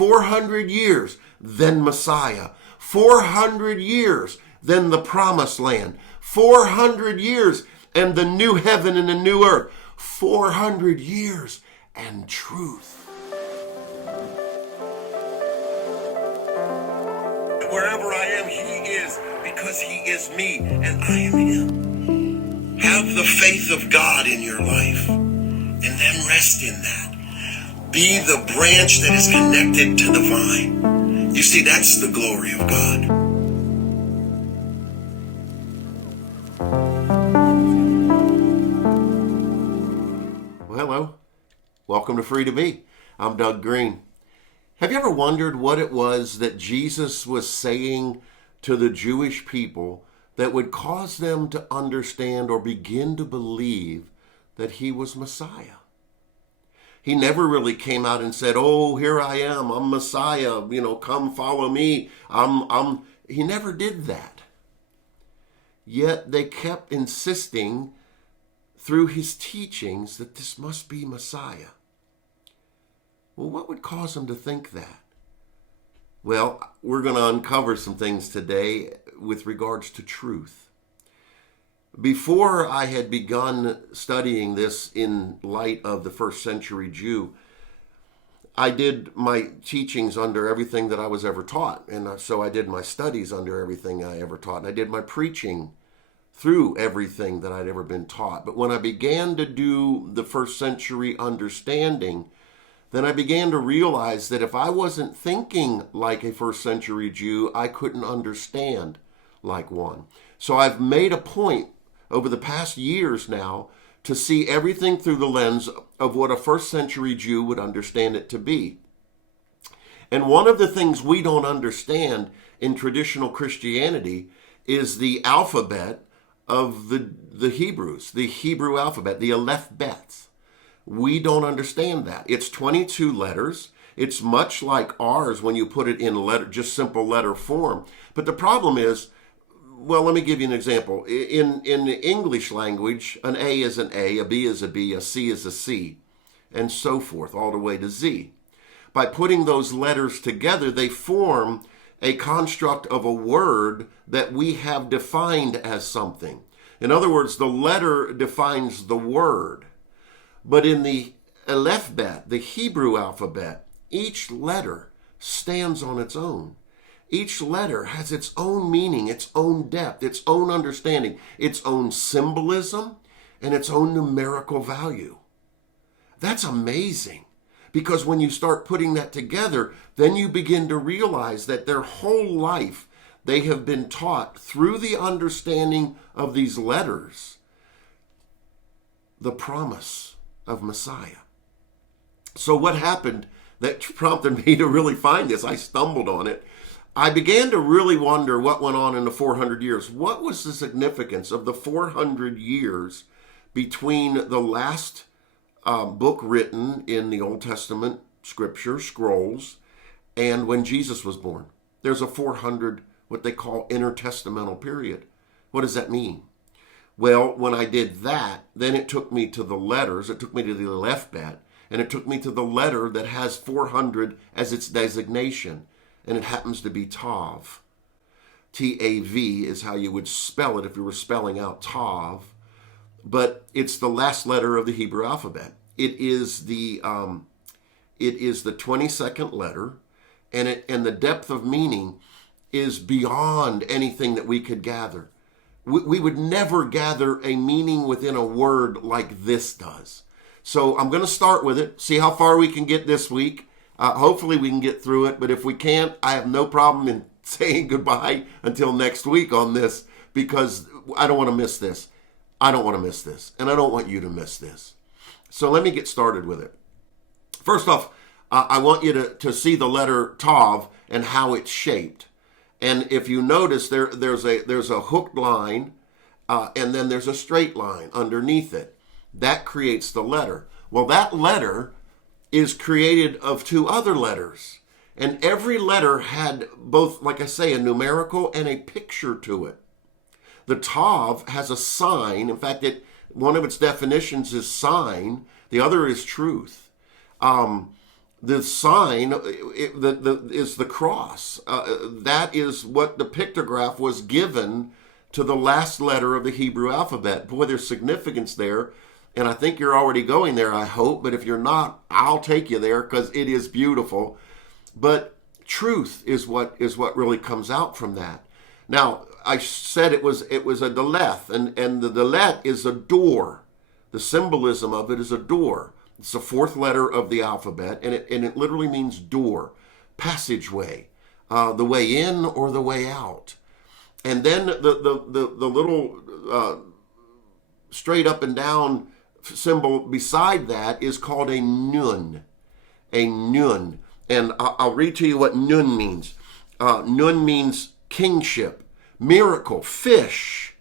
400 years, then Messiah. 400 years, then the promised land. 400 years, and the new heaven and the new earth. 400 years, and truth. Wherever I am, he is, because he is me, and I am him. Have the faith of God in your life, and then rest in that. Be the branch that is connected to the vine. You see, that's the glory of God. Well, hello. Welcome to Free to Be. I'm Doug Green. Have you ever wondered what it was that Jesus was saying to the Jewish people that would cause them to understand or begin to believe that he was Messiah? He never really came out and said, "Oh, here I am, I'm Messiah, come follow me." He never did that. Yet they kept insisting through his teachings that this must be Messiah. Well, what would cause them to think that? Well, we're going to uncover some things today with regards to truth. Before I had begun studying this in light of the first century Jew, I did my teachings under everything that I was ever taught. And so I did my studies under everything I ever taught. And I did my preaching through everything that I'd ever been taught. But when I began to do the first century understanding, then I began to realize that if I wasn't thinking like a first century Jew, I couldn't understand like one. So I've made a point over the past years now to see everything through the lens of what a first century Jew would understand it to be. And one of the things we don't understand in traditional Christianity is the alphabet of the Hebrews, the Hebrew alphabet, the Aleph Bet. We don't understand that. It's 22 letters. It's much like ours when you put it in just simple letter form. But the problem is, well, let me give you an example. In the English language, an A is an A B is a B, a C is a C, and so forth, all the way to Z. By putting those letters together, they form a construct of a word that we have defined as something. In other words, the letter defines the word. But in the Aleph Bet, the Hebrew alphabet, each letter stands on its own. Each letter has its own meaning, its own depth, its own understanding, its own symbolism, and its own numerical value. That's amazing, because when you start putting that together, then you begin to realize that their whole life they have been taught through the understanding of these letters the promise of Messiah. So what happened that prompted me to really find this? I stumbled on it. I began to really wonder what went on in the 400 years. What was the significance of the 400 years between the last book written in the Old Testament scripture, scrolls, and when Jesus was born? There's a 400, what they call intertestamental period. What does that mean? Well, when I did that, then it took me to the letters. It took me to the Aleph Bet, and it took me to the letter that has 400 as its designation, and it happens to be Tav. T-A-V is how you would spell it if you were spelling out Tav, but it's the last letter of the Hebrew alphabet. It is the 22nd letter, and the depth of meaning is beyond anything that we could gather. We would never gather a meaning within a word like this does. So I'm going to start with it, see how far we can get this week. Hopefully we can get through it, but if we can't, I have no problem in saying goodbye until next week on this, because I don't want to miss this. I don't want to miss this, and I don't want you to miss this. So let me get started with it. First off, I want you to see the letter Tav and how it's shaped. And if you notice, there's a hooked line, and then there's a straight line underneath it. That creates the letter. Well, that letter is created of two other letters. And every letter had both, like I say, a numerical and a picture to it. The Tav has a sign. In fact, one of its definitions is sign. The other is truth. The sign is the cross. That is what the pictograph was given to the last letter of the Hebrew alphabet. Boy, there's significance there. And I think you're already going there, I hope. But if you're not, I'll take you there because it is beautiful. But truth is what really comes out from that. Now, I said it was a Daleth, and the Dalet is a door. The symbolism of it is a door. It's the fourth letter of the alphabet, and it literally means door, passageway, the way in or the way out. And then the little straight up and down symbol beside that is called a nun. A nun. And I'll read to you what nun means. Nun means kingship, miracle, fish.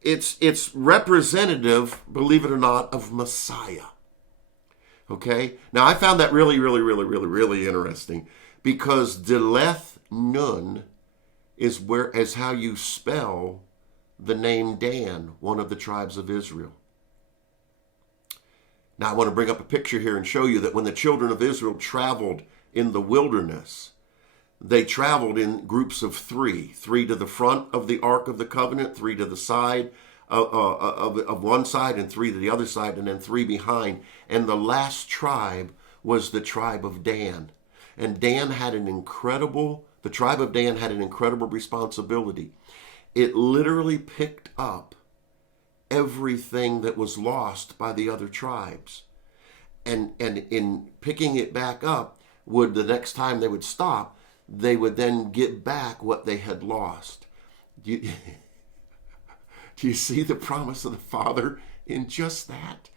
It's representative, believe it or not, of Messiah. Okay? Now, I found that really, really, really, really, really interesting because Daleth Nun is how you spell the name Dan, one of the tribes of Israel. Now, I want to bring up a picture here and show you that when the children of Israel traveled in the wilderness, they traveled in groups of three to the front of the Ark of the Covenant, three to the side of one side, and three to the other side, and then three behind. And the last tribe was the tribe of Dan. And the tribe of Dan had an incredible responsibility. It literally picked up everything that was lost by the other tribes. And in picking it back up, the next time they would stop, they would then get back what they had lost. Do you see the promise of the Father in just that?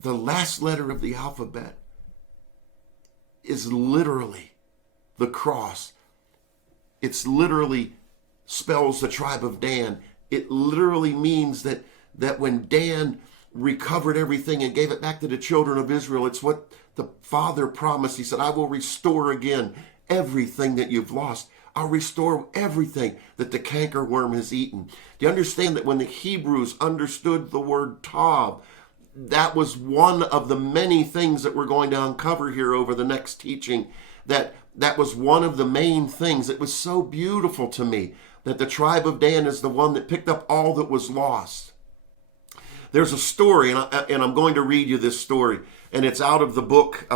The last letter of the alphabet is literally the cross. It's literally spells the tribe of Dan. It literally means that when Dan recovered everything and gave it back to the children of Israel, it's what the Father promised. He said, I will restore again everything that you've lost. I'll restore everything that the cankerworm has eaten. Do you understand that when the Hebrews understood the word Tav, that was one of the many things that we're going to uncover here over the next teaching, that was one of the main things. It was so beautiful to me that the tribe of Dan is the one that picked up all that was lost. There's a story, and I'm going to read you this story, and it's out of the book.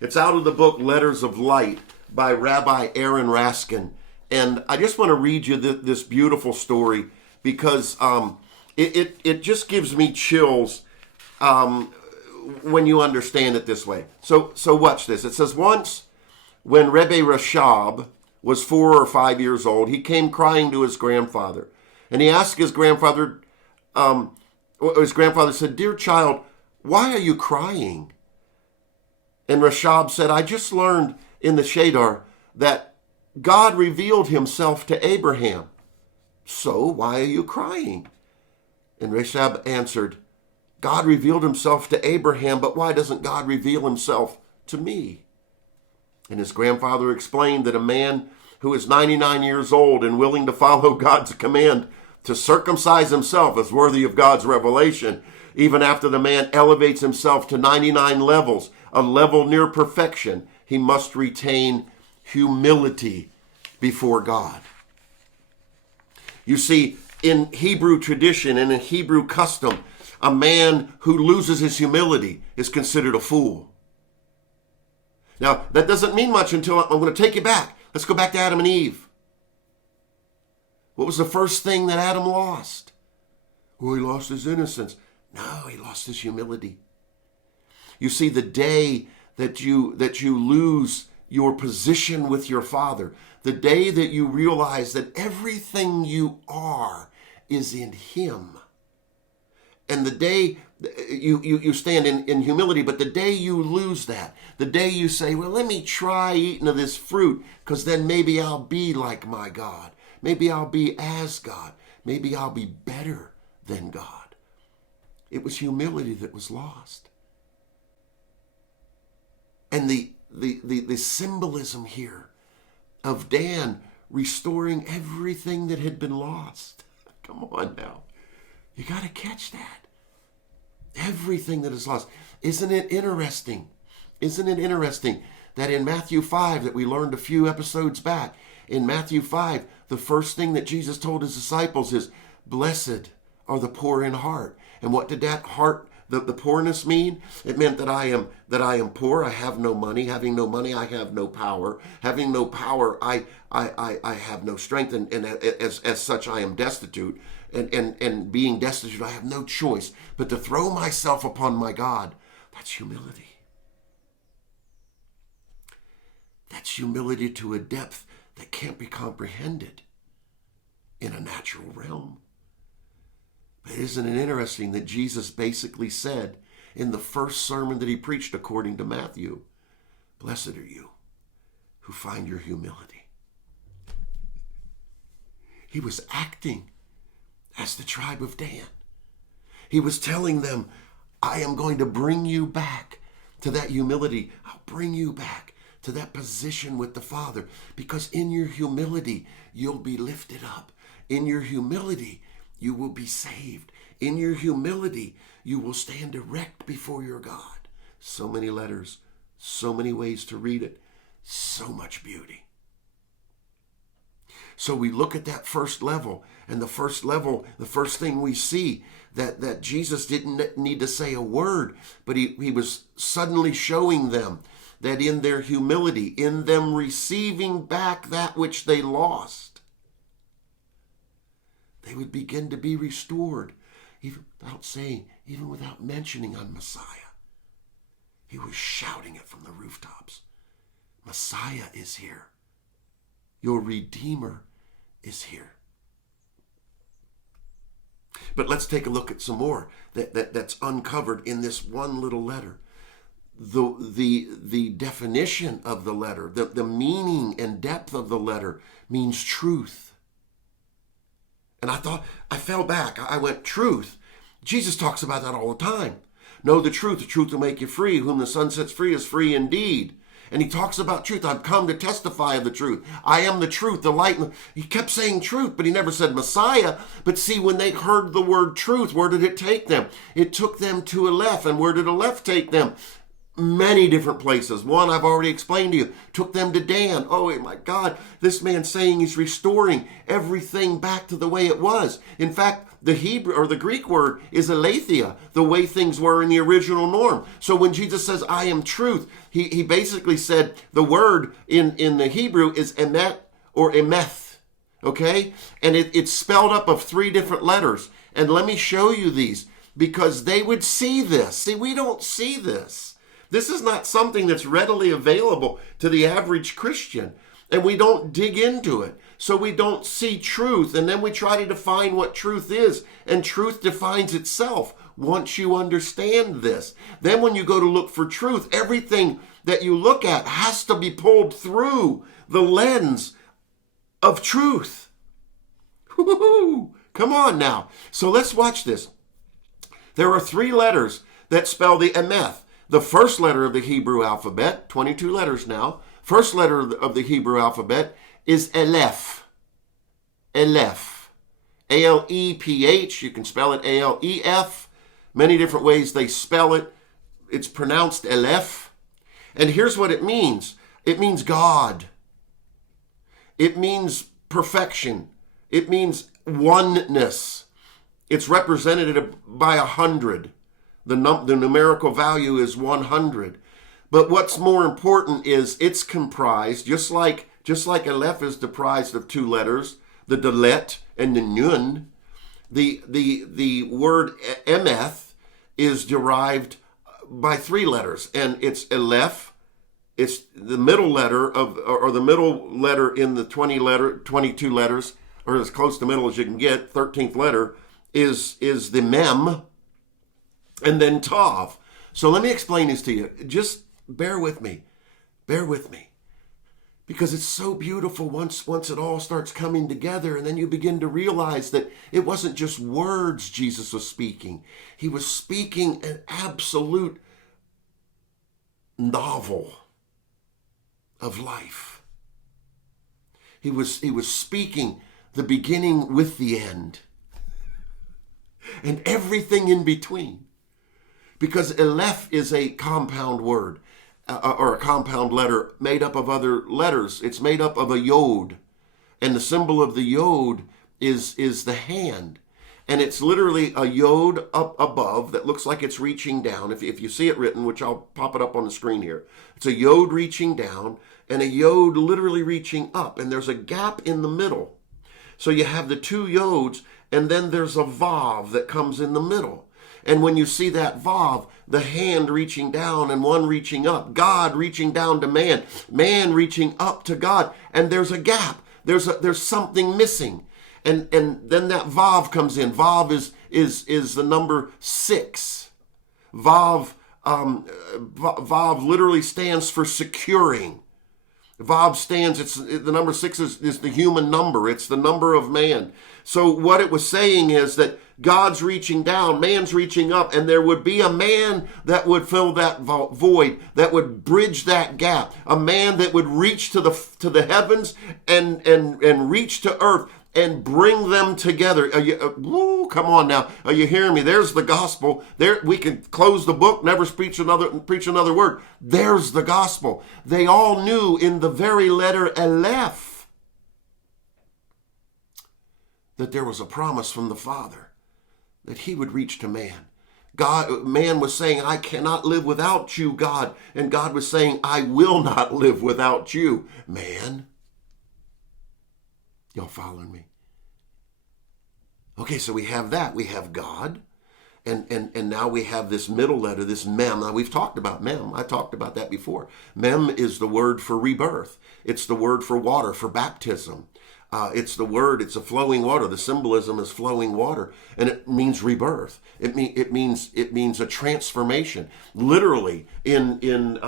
Letters of Light by Rabbi Aaron Raskin, and I just want to read you this beautiful story because it just gives me chills when you understand it this way. So watch this. It says, once when Rebbe Rashab was 4 or 5 years old, he came crying to his grandfather, and he asked his grandfather. His grandfather said, "Dear child, why are you crying?" And Rashab said, "I just learned in the Shadar that God revealed himself to Abraham. So why are you crying?" And Rashab answered, "God revealed himself to Abraham, but why doesn't God reveal himself to me?" And his grandfather explained that a man who is 99 years old and willing to follow God's command to circumcise himself is worthy of God's revelation, even after the man elevates himself to 99 levels, a level near perfection. He must retain humility before God. You see, in Hebrew tradition and in Hebrew custom, a man who loses his humility is considered a fool. Now, that doesn't mean much until I'm going to take you back. Let's go back to Adam and Eve. What was the first thing that Adam lost? Well, he lost his innocence. No, he lost his humility. You see, the day that you lose your position with your Father, the day that you realize that everything you are is in Him, and the day you stand in humility, but the day you lose that, the day you say, well, let me try eating of this fruit, because then maybe I'll be like my God. Maybe I'll be as God. Maybe I'll be better than God. It was humility that was lost. And the symbolism here of Dan restoring everything that had been lost. Come on now. You got to catch that. Everything that is lost. Isn't it interesting Isn't it interesting that in Matthew 5 that we learned a few episodes back, in Matthew 5, the first thing that Jesus told his disciples is, blessed are the poor in heart. And what did that heart, the poorness mean? It meant that I am poor, I have no money. Having no money, I have no power. Having no power, I have no strength, and as such I am destitute. And being destitute, I have no choice but to throw myself upon my God. That's humility. That's humility to a depth that can't be comprehended in a natural realm. But isn't it interesting that Jesus basically said in the first sermon that he preached according to Matthew, blessed are you who find your humility. He was acting as the tribe of Dan. He was telling them, I am going to bring you back to that humility. I'll bring you back to that position with the Father, because in your humility, you'll be lifted up. In your humility, you will be saved. In your humility, you will stand erect before your God. So many letters, so many ways to read it, so much beauty. So we look at that first level, and the first level, the first thing we see, that Jesus didn't need to say a word, but he was suddenly showing them that in their humility, in them receiving back that which they lost, they would begin to be restored, even without saying, even without mentioning on Messiah. He was shouting it from the rooftops. Messiah is here. Your Redeemer is here. But let's take a look at some more that's uncovered in this one little letter. The definition of the letter, the meaning and depth of the letter means truth. And I fell back. I went, truth. Jesus talks about that all the time. Know the truth will make you free. Whom the Son sets free is free indeed. And he talks about truth. I've come to testify of the truth. I am the truth, the light. He kept saying truth, but he never said Messiah. But see, when they heard the word truth, where did it take them? It took them to Aleph. And where did Aleph take them? Many different places. One I've already explained to you. Took them to Dan. Oh my God, this man's saying he's restoring everything back to the way it was. In fact, the Hebrew or the Greek word is aletheia, the way things were in the original norm. So when Jesus says, I am truth, he basically said the word in the Hebrew is emet or emeth. Okay? And it's spelled up of 3 different letters. And let me show you these, because they would see this. See, we don't see this. This is not something that's readily available to the average Christian, and we don't dig into it. So we don't see truth, and then we try to define what truth is, and truth defines itself once you understand this. Then when you go to look for truth, everything that you look at has to be pulled through the lens of truth. Woo-hoo-hoo. Come on now. So let's watch this. There are 3 letters that spell the emeth. The first letter of the Hebrew alphabet, 22 letters now, first letter of the Hebrew alphabet is Aleph. Aleph. A-L-E-P-H. You can spell it A-L-E-F. Many different ways they spell it. It's pronounced Aleph. And here's what it means. It means God. It means perfection. It means oneness. It's represented by 100. The numerical value is 100. But what's more important is it's comprised, just like Aleph is comprised of 2 letters, the Dalet and the Nun. The word Emeth is derived by 3 letters, and it's Aleph. It's the middle letter or the middle letter in the 22 letters, or as close to middle as you can get. 13th letter is the Mem. And then Tav. So let me explain this to you. Just bear with me. Bear with me. Because it's so beautiful once it all starts coming together, and then you begin to realize that it wasn't just words Jesus was speaking. He was speaking an absolute novel of life. He was speaking the beginning with the end. And everything in between. Because Aleph is a compound word. or a compound letter made up of other letters. It's made up of a yod. And the symbol of the yod is the hand. And it's literally a yod up above that looks like it's reaching down. If you see it written, which I'll pop it up on the screen here, it's a yod reaching down and a yod literally reaching up. And there's a gap in the middle. So you have the two yods, and then there's a vav that comes in the middle. And when you see that vav, the hand reaching down and one reaching up, God reaching down to man, man reaching up to God, and there's a gap. There's something missing. And then that vav comes in. Vav is the number 6. Vav literally stands for securing. Vav stands, the number 6 is the human number. It's the number of man. So what it was saying is that God's reaching down, man's reaching up, and there would be a man that would fill that void, that would bridge that gap, a man that would reach to the heavens and reach to earth and bring them together. Come on now. Are you hearing me? There's the gospel. There, we can close the book, never preach another word. There's the gospel. They all knew in the very letter Aleph that there was a promise from the Father that he would reach to man. Man was saying, I cannot live without you, God. And God was saying, I will not live without you, man. Y'all following me? Okay, so we have that. We have God. And now we have this middle letter, this mem. Now we've talked about mem. I talked about that before. Mem is the word for rebirth. It's the word for water, for baptism. It's a flowing water. The symbolism is flowing water, and it means rebirth. It means a transformation. Literally, in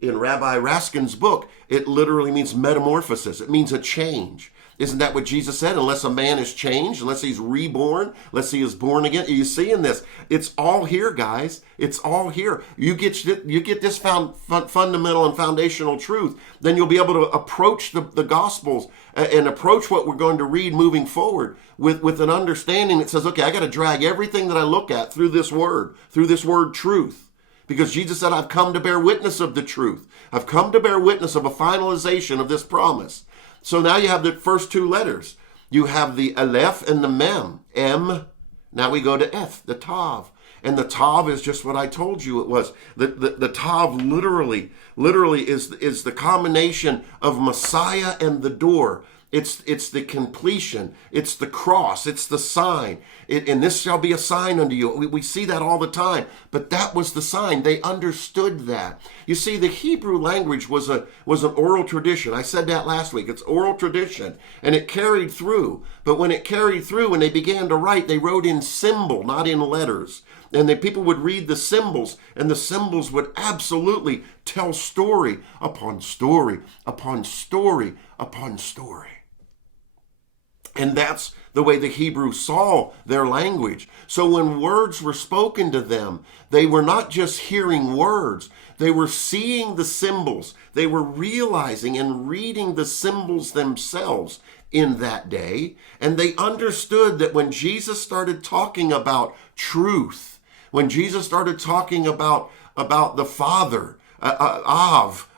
Rabbi Raskin's book, it literally means metamorphosis. It means a change. Isn't that what Jesus said? Unless a man is changed, unless he's reborn, unless he is born again. Are you seeing this? It's all here, guys. It's all here. You get this fundamental and foundational truth, then you'll be able to approach the Gospels and approach what we're going to read moving forward with an understanding that says, okay, I got to drag everything that I look at through this word truth. Because Jesus said, I've come to bear witness of the truth. I've come to bear witness of a finalization of this promise. So now you have the first two letters. You have the Aleph and the Mem. M. Now we go to F, the Tav. And the Tav is just what I told you it was. The Tav literally is the combination of Messiah and the door. It's the completion. It's the cross. It's the sign. And this shall be a sign unto you. We see that all the time. But that was the sign. They understood that. You see, the Hebrew language was an oral tradition. I said that last week. It's oral tradition. And it carried through. But when it carried through, when they began to write, they wrote in symbol, not in letters. And then people would read the symbols, and the symbols would absolutely tell story upon story upon story upon story. And that's the way the Hebrews saw their language. So when words were spoken to them, they were not just hearing words. They were seeing the symbols. They were realizing and reading the symbols themselves in that day. And they understood that when Jesus started talking about truth, when Jesus started talking about the Father, Av,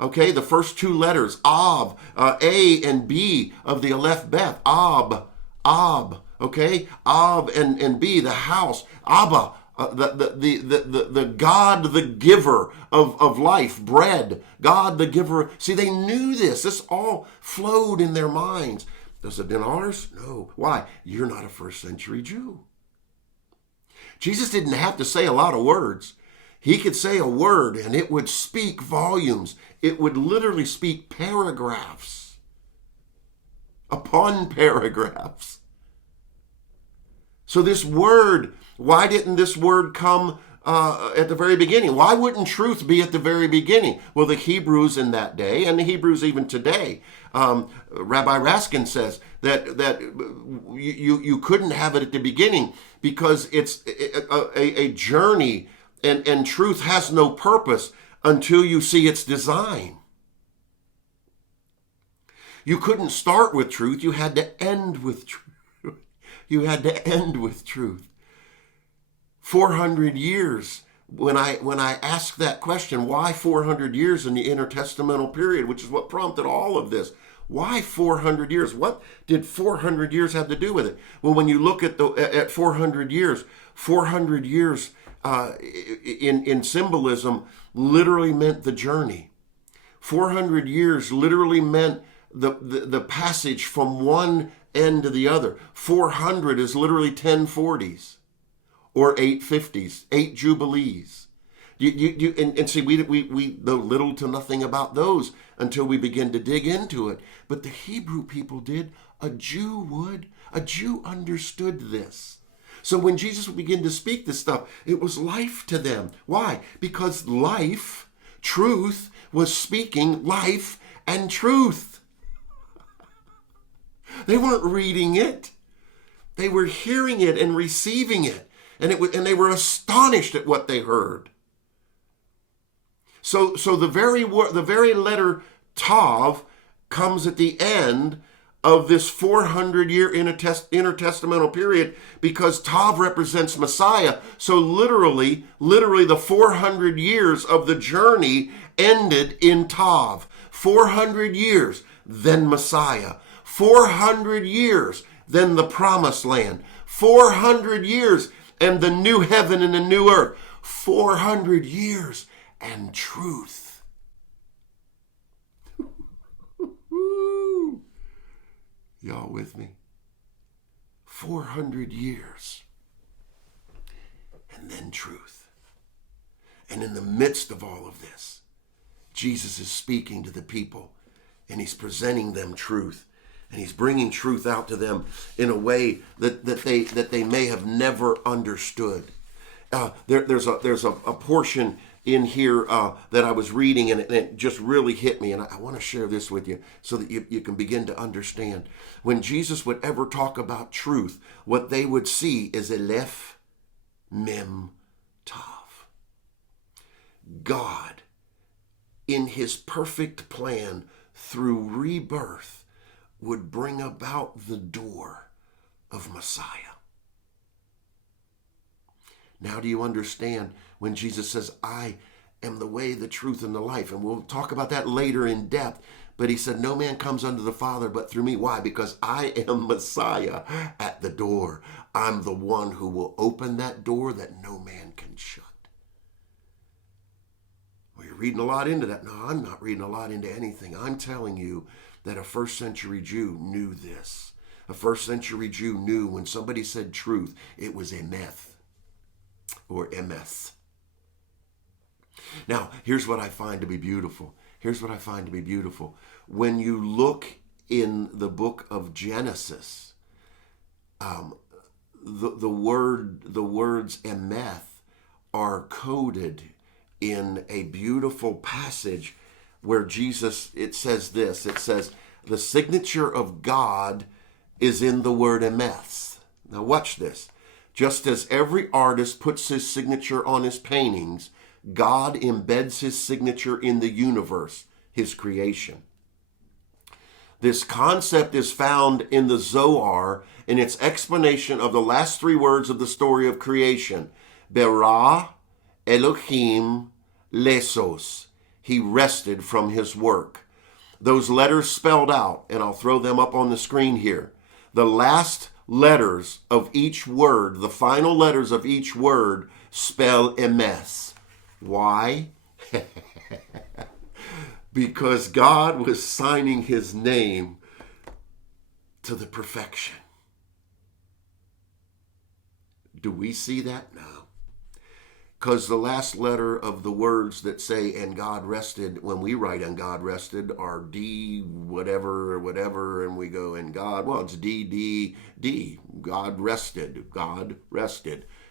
okay, the first two letters, Av, A and B of the Aleph Beth, Ab, okay, Ab and B, the house, Abba, the God, the giver of life, bread, God, the giver. See, they knew this. This all flowed in their minds. Does it in ours? No. Why? You're not a first century Jew. Jesus didn't have to say a lot of words. He could say a word and it would speak volumes. It would literally speak paragraphs upon paragraphs. So this word, why didn't this word come at the very beginning? Why wouldn't truth be at the very beginning? Well, the Hebrews in that day, and the Hebrews even today, Rabbi Raskin says that you couldn't have it at the beginning because it's a journey, and truth has no purpose until you see its design. You couldn't start with truth. You had to end with truth. You had to end with truth. 400 years when I ask that question, why 400 years in the intertestamental period, which is what prompted all of this? Why 400 years? What did 400 years have to do with it? Well, when you look at 400 years, 400 years in symbolism literally meant the journey. 400 years literally meant the passage from one end to the other. 400 is literally 1040s or 850s, 8 jubilees. And see, we know little to nothing about those until we begin to dig into it. But the Hebrew people did. A Jew would. A Jew understood this. So when Jesus would begin to speak this stuff, it was life to them. Why? Because life, truth, was speaking life and truth. They weren't reading it. They were hearing it and receiving it. And they were astonished at what they heard. So the very letter Tav comes at the end of this 400-year intertestamental period, because Tav represents Messiah. So literally the 400 years of the journey ended in Tav. 400 years, then Messiah. 400 years, then the promised land. 400 years, and the new heaven and the new earth. 400 years, and truth. Y'all with me? 400 years, and then truth. And in the midst of all of this, Jesus is speaking to the people, and he's presenting them truth, and he's bringing truth out to them in a way that they may have never understood. There's a portion in here that I was reading, and it just really hit me, and I want to share this with you so that you can begin to understand. When Jesus would ever talk about truth, what they would see is Aleph, Mem, Tav. God, in his perfect plan through rebirth, would bring about the door of Messiah. Now do you understand when Jesus says, I am the way, the truth, and the life? And we'll talk about that later in depth. But he said, no man comes unto the Father but through me. Why? Because I am Messiah at the door. I'm the one who will open that door that no man can shut. Well, you're reading a lot into that. No, I'm not reading a lot into anything. I'm telling you that a first century Jew knew this. A first century Jew knew when somebody said truth, it was emeth or emeth. Now, here's what I find to be beautiful. When you look in the book of Genesis, the words emeth are coded in a beautiful passage where Jesus, it says this, it says, the signature of God is in the word emeth. Now watch this. Just as every artist puts his signature on his paintings, God embeds his signature in the universe, his creation. This concept is found in the Zohar in its explanation of the last 3 words of the story of creation. Berah Elohim Lesos. He rested from his work. Those letters spelled out, and I'll throw them up on the screen here. The last letters of each word, the final letters of each word, spell emes. Why? Because God was signing his name to the perfection. Do we see that? No. Because the last letter of the words that say, and God rested, when we write and God rested, are D, whatever, and we go, and God, well, it's D, D, D. God rested.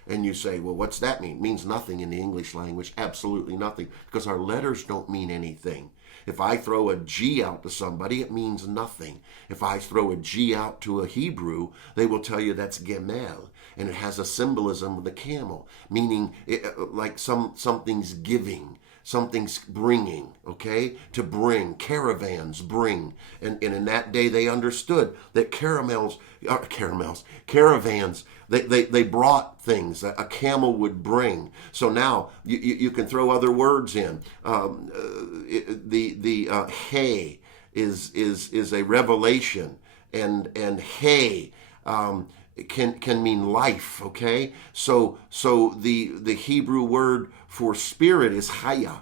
And you say, well, what's that mean? It means nothing in the English language, absolutely nothing, because our letters don't mean anything. If I throw a G out to somebody, it means nothing. If I throw a G out to a Hebrew, they will tell you that's gemel, and it has a symbolism of the camel, meaning like something's giving, something's bringing, okay? To bring, caravans bring. And in that day they understood that caravans, they brought things that a camel would bring. So now you can throw other words in. Hay is a revelation, and hay can mean life, okay? So the Hebrew word for spirit is Haga.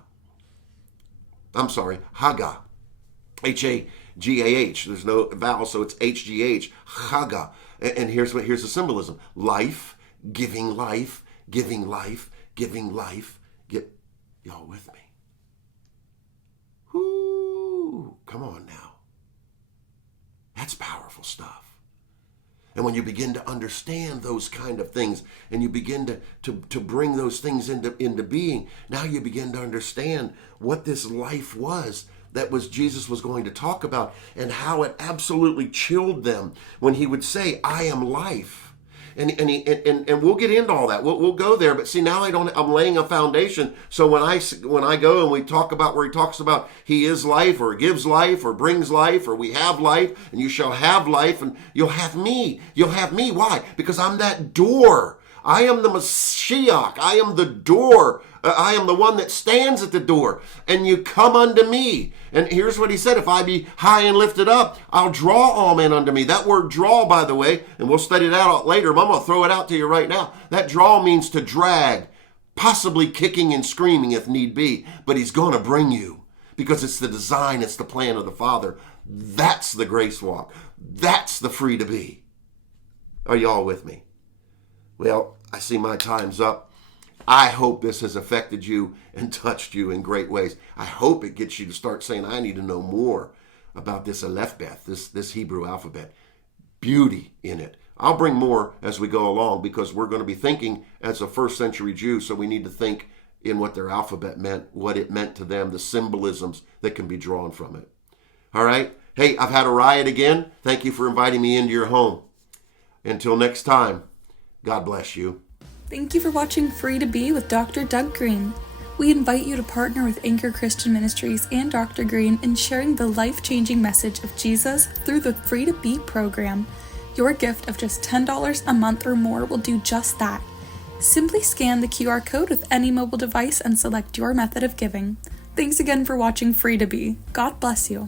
H-A-G-A-H. There's no vowel, so it's H-G-H. Haga. And here's the symbolism. Life, giving life, giving life, giving life. Y'all with me? Whoo, come on now. That's powerful stuff. And when you begin to understand those kind of things, and you begin to bring those things into being, now you begin to understand what this life was that Jesus was going to talk about, and how it absolutely chilled them when he would say, I am life. And we'll get into all that. We'll go there. But see, now I'm laying a foundation. So when I go and we talk about where he talks about he is life, or gives life, or brings life, or we have life, and you shall have life, and you'll have me. You'll have me. Why? Because I'm that door. I am the Mashiach. I am the door. I am the one that stands at the door. And you come unto me. And here's what he said. If I be high and lifted up, I'll draw all men unto me. That word draw, by the way, and we'll study that out later, but I'm going to throw it out to you right now. That draw means to drag, possibly kicking and screaming if need be. But he's going to bring you, because it's the design, it's the plan of the Father. That's the grace walk. That's the free to be. Are y'all with me? Well, I see my time's up. I hope this has affected you and touched you in great ways. I hope it gets you to start saying, I need to know more about this Aleph-Beth, this Hebrew alphabet. Beauty in it. I'll bring more as we go along, because we're going to be thinking as a first century Jew, so we need to think in what their alphabet meant, what it meant to them, the symbolisms that can be drawn from it. All right? Hey, I've had a riot again. Thank you for inviting me into your home. Until next time. God bless you. Thank you for watching Free to Be with Dr. Doug Green. We invite you to partner with Anchor Christian Ministries and Dr. Green in sharing the life-changing message of Jesus through the Free to Be program. Your gift of just $10 a month or more will do just that. Simply scan the QR code with any mobile device and select your method of giving. Thanks again for watching Free to Be. God bless you.